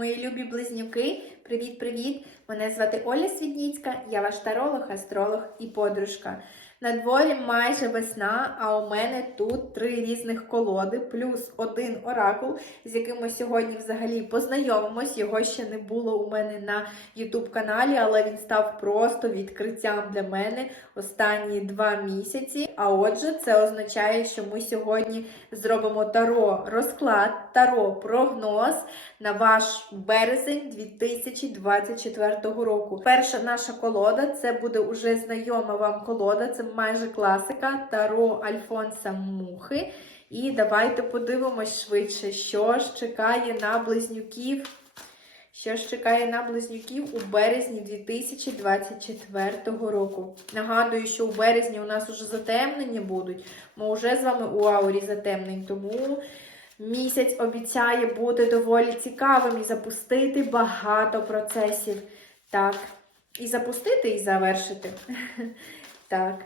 Мої любі близнюки, привіт-привіт! Мене звати Оля Свідніцька, я ваш таролог, астролог і подружка. На дворі майже весна, а у мене тут три різних колоди, плюс один оракул, з яким ми сьогодні взагалі познайомимось. Його ще не було у мене на YouTube каналі, але він став просто відкриттям для мене останні два місяці. А отже, це означає, що ми сьогодні зробимо таро розклад, таро прогноз на ваш березень 2024 року. Перша наша колода це буде уже знайома вам колода, це майже класика Таро Альфонса Мухи. І давайте подивимось швидше, що ж чекає на близнюків. Що ж чекає на близнюків у березні 2024 року. Нагадую, що у березні у нас вже затемнення будуть. Ми вже з вами у аурі затемнень, тому місяць обіцяє бути доволі цікавим і запустити багато процесів. Так, і запустити, і завершити. Так.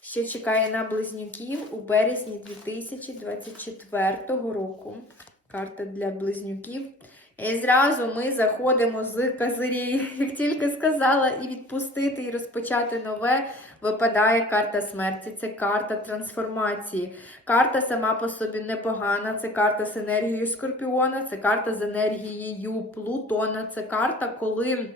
Що чекає на близнюків у березні 2024 року. Карта для близнюків. І зразу ми заходимо з козирі. Як тільки сказала, і відпустити, і розпочати нове, випадає карта смерті. Це карта трансформації. Карта сама по собі непогана. Це карта з енергією Скорпіона, це карта з енергією Плутона. Це карта, коли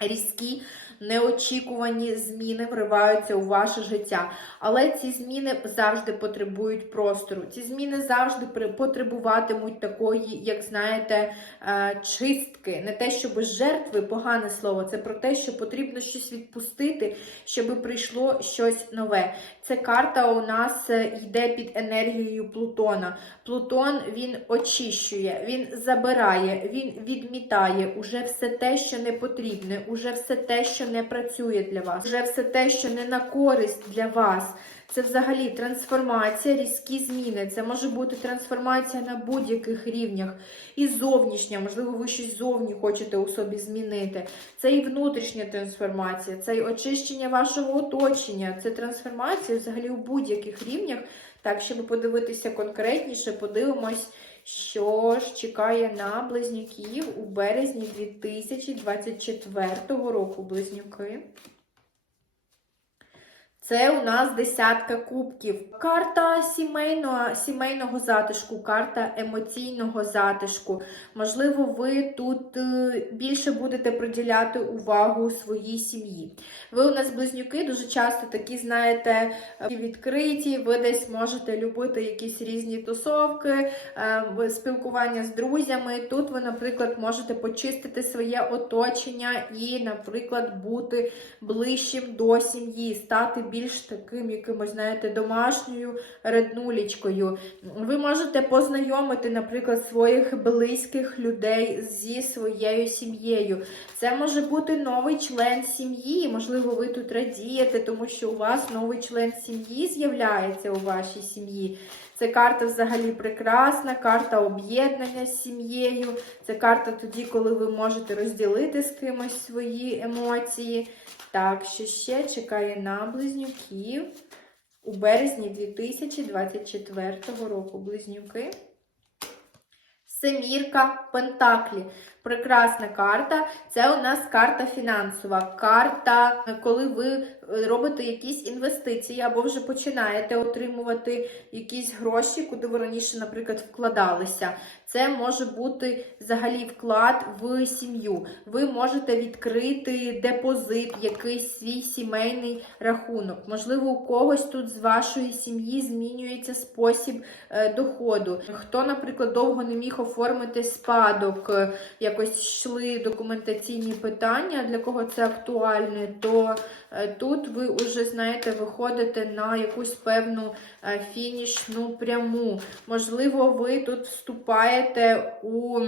різкі неочікувані зміни вриваються у ваше життя. Але ці зміни завжди потребують простору. Ці зміни завжди потребуватимуть такої, як знаєте, е, чистки. Не те, щоб жертви, погане слово, це про те, що потрібно щось відпустити, щоб прийшло щось нове. Ця карта у нас е, йде під енергією Плутона. Плутон він очищує, він забирає, він відмітає уже все те, що не потрібне, уже все те, що не працює для вас, вже все те, що не на користь для вас. Це взагалі трансформація, різкі зміни. Це може бути трансформація на будь-яких рівнях. І зовнішня, можливо, ви щось зовні хочете у собі змінити. Це і внутрішня трансформація, це і очищення вашого оточення, це трансформація взагалі у будь-яких рівнях. Так, щоб подивитися конкретніше, подивимось, що ж чекає на близнюків у березні 2024 року. Близнюки. Це у нас десятка кубків. Карта сімейного сімейного затишку, карта емоційного затишку. Можливо, ви тут е, більше будете приділяти увагу своїй сім'ї. Ви у нас близнюки дуже часто такі, знаєте, відкриті, ви десь можете любити якісь різні тусовки, е, спілкування з друзями. Тут ви, наприклад, можете почистити своє оточення і, наприклад, бути ближчим до сім'ї, стати більш таким якимось, знаєте, домашньою реднулічкою. Ви можете познайомити, наприклад, своїх близьких людей зі своєю сім'єю. Це може бути новий член сім'ї. Можливо, ви тут радієте, тому що у вас новий член сім'ї з'являється у вашій сім'ї. Це карта взагалі прекрасна, карта об'єднання з сім'єю. Це карта тоді, коли ви можете розділити з кимось свої емоції. Так, що ще чекає на близнюків у березні 2024 року. Близнюки. Семірка Пентаклі. Прекрасна карта. Це у нас карта фінансова. Карта, коли ви робите якісь інвестиції або вже починаєте отримувати якісь гроші, куди ви раніше, наприклад, вкладалися. Це може бути взагалі вклад в сім'ю. Ви можете відкрити депозит, якийсь свій сімейний рахунок. Можливо, у когось тут з вашої сім'ї змінюється спосіб е, доходу. Хто, наприклад, довго не міг оформити спадок, е, якось йшли документаційні питання, для кого це актуальне, то е, тут ви вже, знаєте, виходите на якусь певну фінішну пряму. Можливо, ви тут вступаєте у,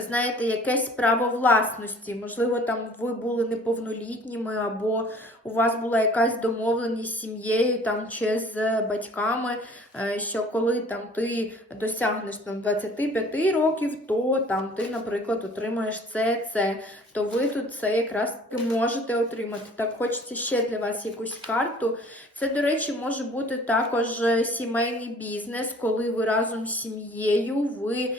знаєте, якесь право власності. Можливо, там ви були неповнолітніми, або у вас була якась домовленість з сім'єю там, чи з батьками, що коли там ти досягнеш там, 25 років, то там ти, наприклад, отримаєш це, це. То ви тут це якраз таки можете отримати. Так, хочеться ще для вас якусь карту. Це, до речі, може бути також сімейний бізнес, коли ви разом з сім'єю ви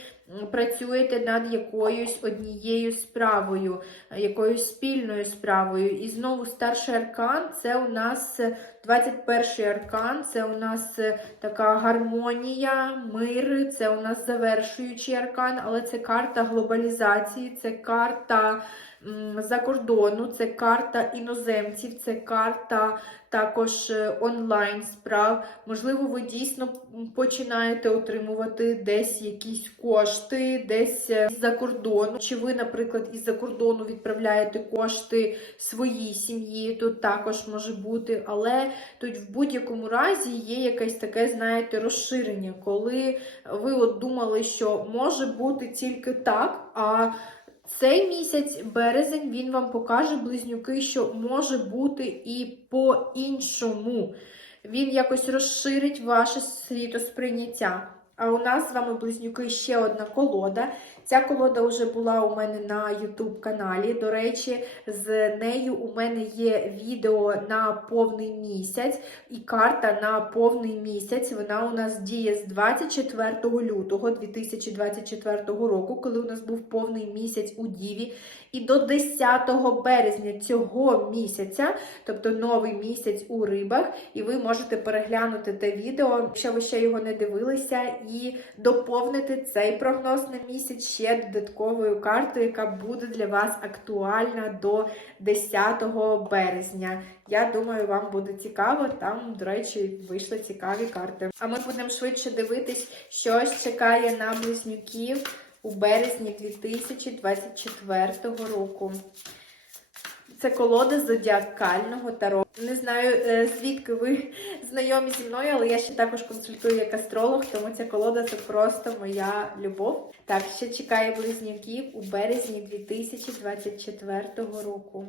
працюєте над якоюсь однією справою, е, якоюсь спільною справою. І знову старший аркан це у нас е, 21 аркан, це у нас е, така гармонія, мир, це у нас завершуючий аркан, але це карта глобалізації, це карта за кордону, це карта іноземців, це карта також е, онлайн справ. Можливо, ви дійсно починаєте отримувати десь якісь кошти, десь е, з-за кордону. Чи ви, наприклад, із-за кордону відправляєте кошти своїй сім'ї, тут також може бути, але тут в будь-якому разі є якесь таке, знаєте, розширення, коли ви от думали, що може бути тільки так, а цей місяць, березень, він вам покаже близнюки, що може бути і по-іншому. Він якось розширить ваше світосприйняття. А у нас з вами близнюки ще одна колода. Ця колода вже була у мене на YouTube каналі. До речі, з нею у мене є відео на повний місяць і карта на повний місяць. Вона у нас діє з 24 лютого 2024 року, коли у нас був повний місяць у Діві, і до 10 березня цього місяця, тобто новий місяць у рибах, і ви можете переглянути те відео, якщо ви ще його не дивилися, і доповнити цей прогноз на місяць ще додатковою картою, яка буде для вас актуальна до 10 березня. Я думаю, вам буде цікаво. Там, до речі, вийшли цікаві карти. А ми будемо швидше дивитись, що чекає на близнюків у березні 2024 року. Це колода зодіакального таро. Не знаю, е, звідки ви знайомі зі мною, але я ще також консультую як астролог, тому ця колода це просто моя любов. Так, ще чекає близнюків у березні 2024 року.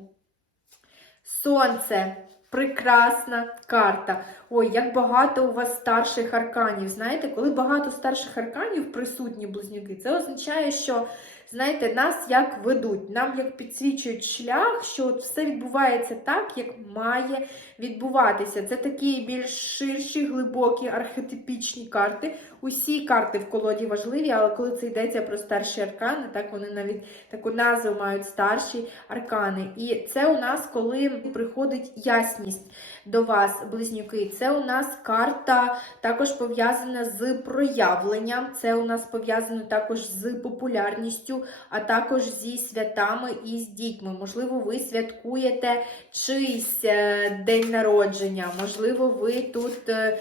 Сонце. Прекрасна карта. Ой, як багато у вас старших арканів. Знаєте, коли багато старших арканів присутні близнюки, це означає, що знаєте, нас як ведуть, нам як підсвічують шлях, що от все відбувається так, як має відбуватися. Це такі більш ширші, глибокі, архетипічні карти. Усі карти в колоді важливі, але коли це йдеться про старші аркани, так вони навіть таку назву мають старші аркани. І це у нас, коли приходить ясність до вас, близнюки. Це у нас карта також пов'язана з проявленням, це у нас пов'язано також з популярністю, а також зі святами і з дітьми. Можливо, ви святкуєте чийсь е, день народження, можливо, ви тут е,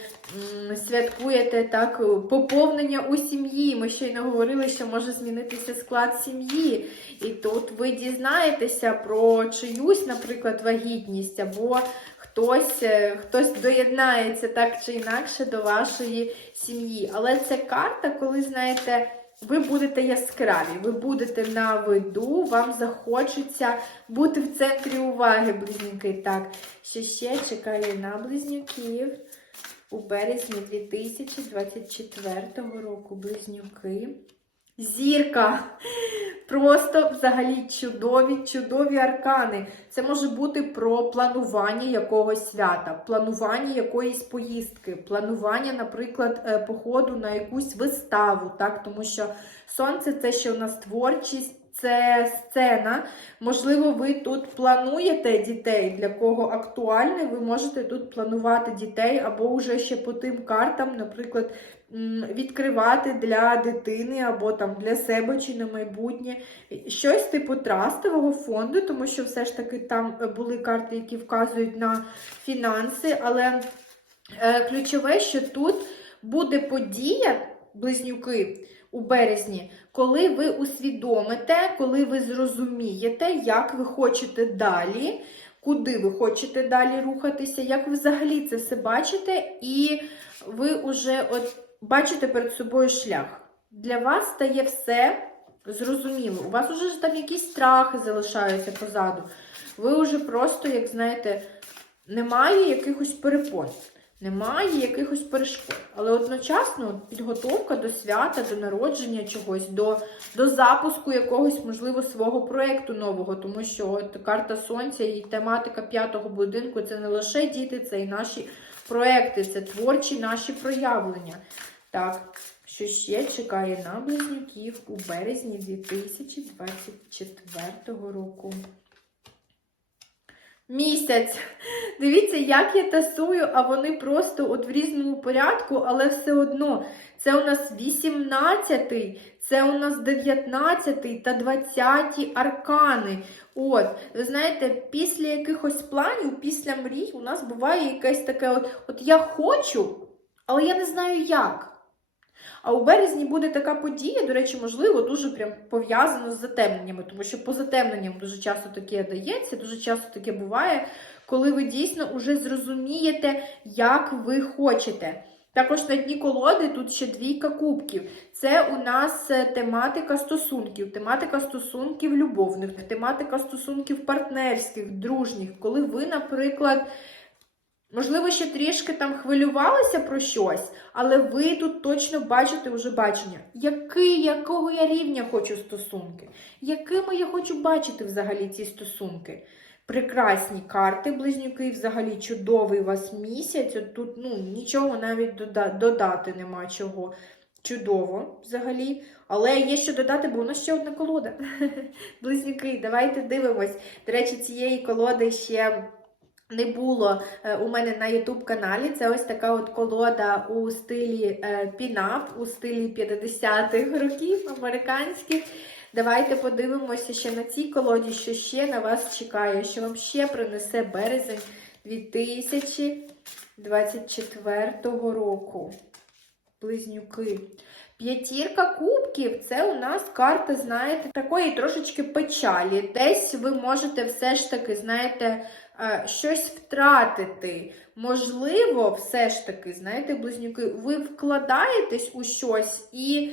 святкуєте так поповнення у сім'ї. Ми щойно говорили, що може змінитися склад сім'ї. І тут ви дізнаєтеся про чиюсь, наприклад, вагітність, або хтось, е, хтось доєднається так чи інакше до вашої сім'ї. Але це карта, коли, знаєте, ви будете яскраві, ви будете на виду, вам захочеться бути в центрі уваги, близнюки. Так, що ще чекаю на близнюків у березні 2024 року. Близнюки. Зірка. Просто взагалі чудові, чудові аркани. Це може бути про планування якогось свята, планування якоїсь поїздки, планування, наприклад, е, походу на якусь виставу, так? тому що сонце це ще у нас творчість. Це сцена. Можливо, ви тут плануєте дітей, для кого актуальне, ви можете тут планувати дітей, або вже ще по тим картам, наприклад, відкривати для дитини, або там для себе чи на майбутнє. Щось типу трастового фонду, тому що все ж таки там були карти, які вказують на фінанси. Але е, ключове, що тут буде подія, близнюки. У березні, коли ви усвідомите, коли ви зрозумієте, як ви хочете далі, куди ви хочете далі рухатися, як ви взагалі це все бачите, і ви вже от бачите перед собою шлях. Для вас стає все зрозуміло. У вас вже там якісь страхи залишаються позаду. Ви вже просто, як знаєте, немає якихось перепон. Немає якихось перешкод. Але одночасно підготовка до свята, до народження чогось, до, до запуску якогось, можливо, свого проєкту нового, тому що от карта Сонця і тематика п'ятого будинку це не лише діти, це і наші проекти, це творчі наші проявлення. Так, що ще чекає на близнюків у березні 2024 року. Місяць. Дивіться, як я тасую, а вони просто от в різному порядку, але все одно. Це у нас 18-й, це у нас 19-й та 20-ті аркани. От, ви знаєте, після якихось планів, після мрій, у нас буває якесь таке: от, от я хочу, але я не знаю як. А у березні буде така подія, до речі, можливо, дуже прям пов'язана з затемненнями, тому що по затемненням дуже часто таке дається, дуже часто таке буває, коли ви дійсно вже зрозумієте, як ви хочете. Також на дні колоди тут ще двійка кубків. Це у нас е, тематика стосунків, тематика стосунків любовних, тематика стосунків партнерських, дружніх, коли ви, наприклад, можливо, ще трішки там хвилювалися про щось, але ви тут точно бачите вже бачення, який, якого я рівня хочу стосунки, якими я хочу бачити взагалі ці стосунки. Прекрасні карти, близнюки, взагалі чудовий у вас місяць. От тут ну, нічого навіть дода- додати нема чого. Чудово взагалі. Але є що додати, бо у нас ще одна колода. Близнюки, давайте дивимось. До речі, цієї колоди ще не було е, у мене на YouTube каналі. Це ось така от колода у стилі е, пінап, у стилі 50-х років американських. Давайте подивимося ще на цій колоді, що ще на вас чекає, що вам ще принесе березень 2024 року. Близнюки. П'ятірка кубків це у нас карта, знаєте, такої трошечки печалі. Десь ви можете все ж таки, знаєте, щось втратити. Можливо, все ж таки, знаєте, близнюки, ви вкладаєтесь у щось і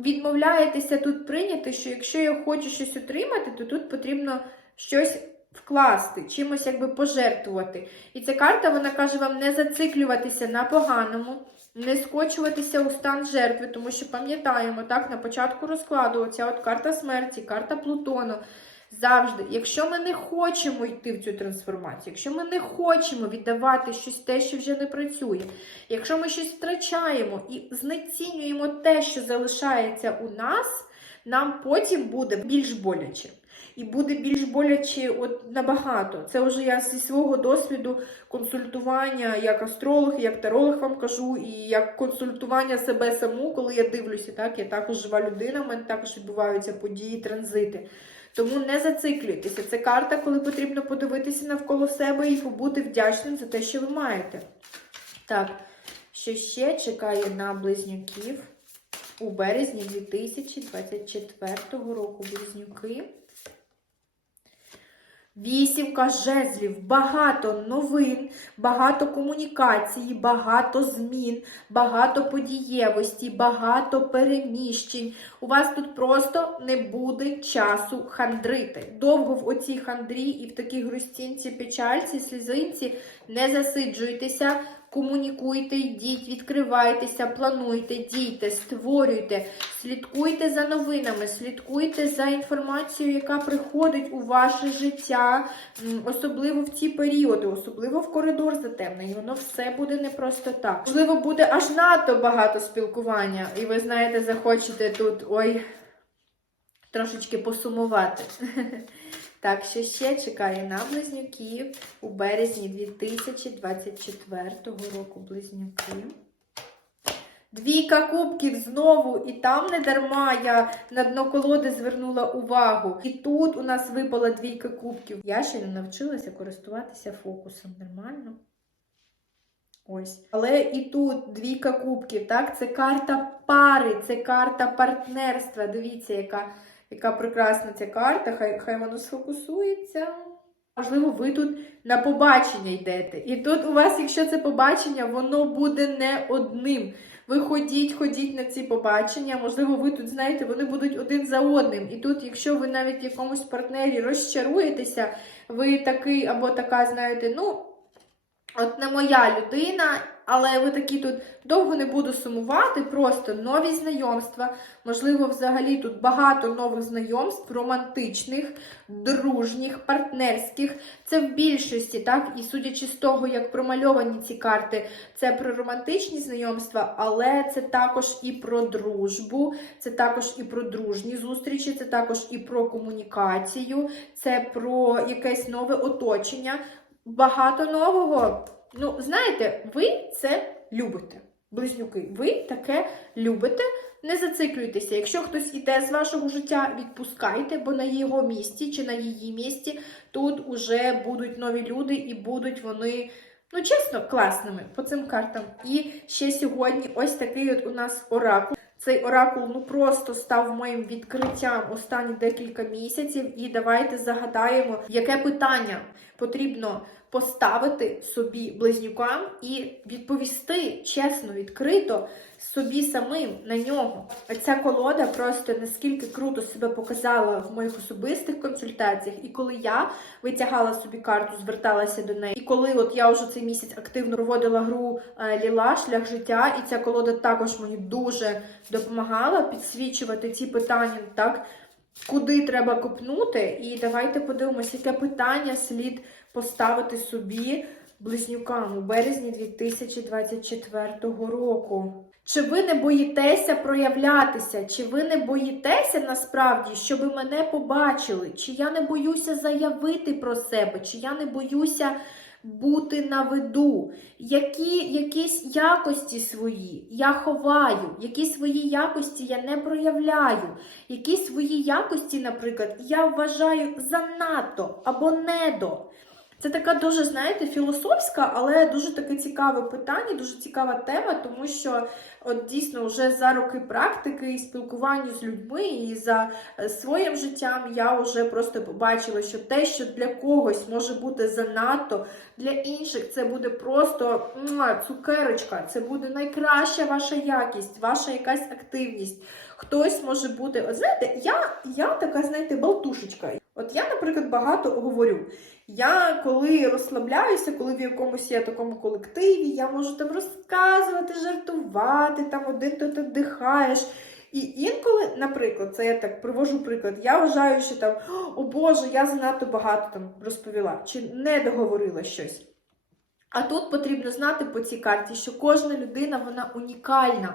відмовляєтеся тут прийняти, що якщо я хочу щось отримати, то тут потрібно щось вкласти, чимось якби пожертвувати. І ця карта, вона каже вам не зациклюватися на поганому, не скочуватися у стан жертви, тому що пам'ятаємо, так, на початку розкладу оця от карта смерті, карта Плутону. Завжди, якщо ми не хочемо йти в цю трансформацію, якщо ми не хочемо віддавати щось те, що вже не працює, якщо ми щось втрачаємо і знецінюємо те, що залишається у нас, нам потім буде більш боляче. І буде більш боляче от набагато. Це вже я зі свого досвіду консультування як астролог, як таролог вам кажу, і як консультування себе саму, коли я дивлюся, так я також жива людина, в мене також відбуваються події, транзити. Тому не зациклюйтеся. Це карта, коли потрібно подивитися навколо себе і побути вдячним за те, що ви маєте. Так, що ще чекає на близнюків у березні 2024 року близнюки. Вісімка жезлів, багато новин, багато комунікації, багато змін, багато подієвості, багато переміщень. У вас тут просто не буде часу хандрити. Довго в оцій хандрі і в такій грустінці, печальці, слізинці не засиджуйтеся. Комунікуйте, йдіть, відкривайтеся, плануйте, дійте, створюйте, слідкуйте за новинами, слідкуйте за інформацією, яка приходить у ваше життя, особливо в ці періоди, особливо в коридор затемнений. Воно все буде не просто так. Можливо, буде аж надто багато спілкування, і ви знаєте, захочете тут ой, трошечки посумувати. Так, що ще чекає на близнюків у березні 2024 року близнюки. Двійка кубків знову, і там не дарма я на дно колоди звернула увагу. І тут у нас випала двійка кубків. Я ще не навчилася користуватися фокусом. Нормально? Ось. Але і тут двійка кубків, так? Це карта пари, це карта партнерства. Дивіться, яка. Яка прекрасна ця карта, хай хай воно сфокусується. Можливо, ви тут на побачення йдете. І тут у вас, якщо це побачення, воно буде не одним. Ви ходіть, ходіть на ці побачення. Можливо, ви тут, знаєте, вони будуть один за одним. І тут, якщо ви навіть якомусь партнері розчаруєтеся, ви такий або така, знаєте, ну, от не моя людина, але ви такі тут довго не буду сумувати, просто нові знайомства. Можливо, взагалі тут багато нових знайомств, романтичних, дружніх, партнерських. Це в більшості, так? І судячи з того, як промальовані ці карти, це про романтичні знайомства, але це також і про дружбу, це також і про дружні зустрічі, це також і про комунікацію, це про якесь нове оточення. Багато нового. Ну, знаєте, ви це любите. Близнюки, ви таке любите. Не зациклюйтеся. Якщо хтось іде з вашого життя, відпускайте, бо на його місці чи на її місці тут уже будуть нові люди і будуть вони, ну чесно, класними по цим картам. І ще сьогодні ось такий от у нас оракул. Цей оракул ну просто став моїм відкриттям останні декілька місяців. І давайте загадаємо, яке питання потрібно поставити собі близнюкам і відповісти чесно, відкрито собі самим на нього. Ця колода просто наскільки круто себе показала в моїх особистих консультаціях, і коли я витягала собі карту, зверталася до неї, і коли от я вже цей місяць активно проводила гру е, Ліла, шлях життя, і ця колода також мені дуже допомагала підсвічувати ці питання, так. Куди треба копнути, і давайте подивимося, яке питання слід поставити собі близнюкам у березні 2024 року. Чи ви не боїтеся проявлятися? Чи ви не боїтеся насправді, щоб мене побачили? Чи я не боюся заявити про себе? Чи я не боюся бути на виду? Які якісь якості свої я ховаю, які свої якості я не проявляю, які свої якості, наприклад, я вважаю занадто або недо. Це така дуже, знаєте, філософська, але дуже таке цікаве питання, дуже цікава тема, тому що от дійсно вже за роки практики і спілкування з людьми і за е, своїм життям я вже просто побачила, що те, що для когось може бути занадто, для інших це буде просто цукерочка, це буде найкраща ваша якість, ваша якась активність. Хтось може бути, от знаєте, я, я така, знаєте, болтушечка. От я, наприклад, багато говорю. Я коли розслабляюся, коли в якомусь я такому колективі, я можу там розказувати, жартувати, там один тут віддихаєш. І інколи, наприклад, це я так привожу приклад, я вважаю, що там, о Боже, я занадто багато там розповіла, чи не договорила щось. А тут потрібно знати по цій карті, що кожна людина вона унікальна.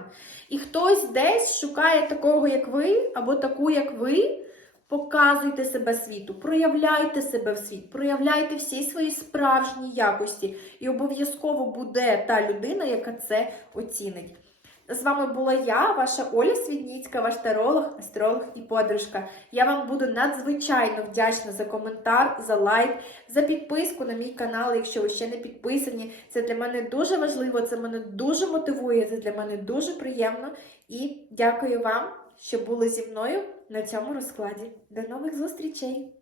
І хтось десь шукає такого, як ви, або таку, як ви. Показуйте себе світу, проявляйте себе в світ, проявляйте всі свої справжні якості, і обов'язково буде та людина, яка це оцінить. З вами була я, ваша Оля Свідніцька, ваш таролог, астролог і подружка. Я вам буду надзвичайно вдячна за коментар, за лайк, за підписку на мій канал, якщо ви ще не підписані. Це для мене дуже важливо, це мене дуже мотивує, це для мене дуже приємно. І дякую вам, що були зі мною на цьому розкладі. До нових зустрічей!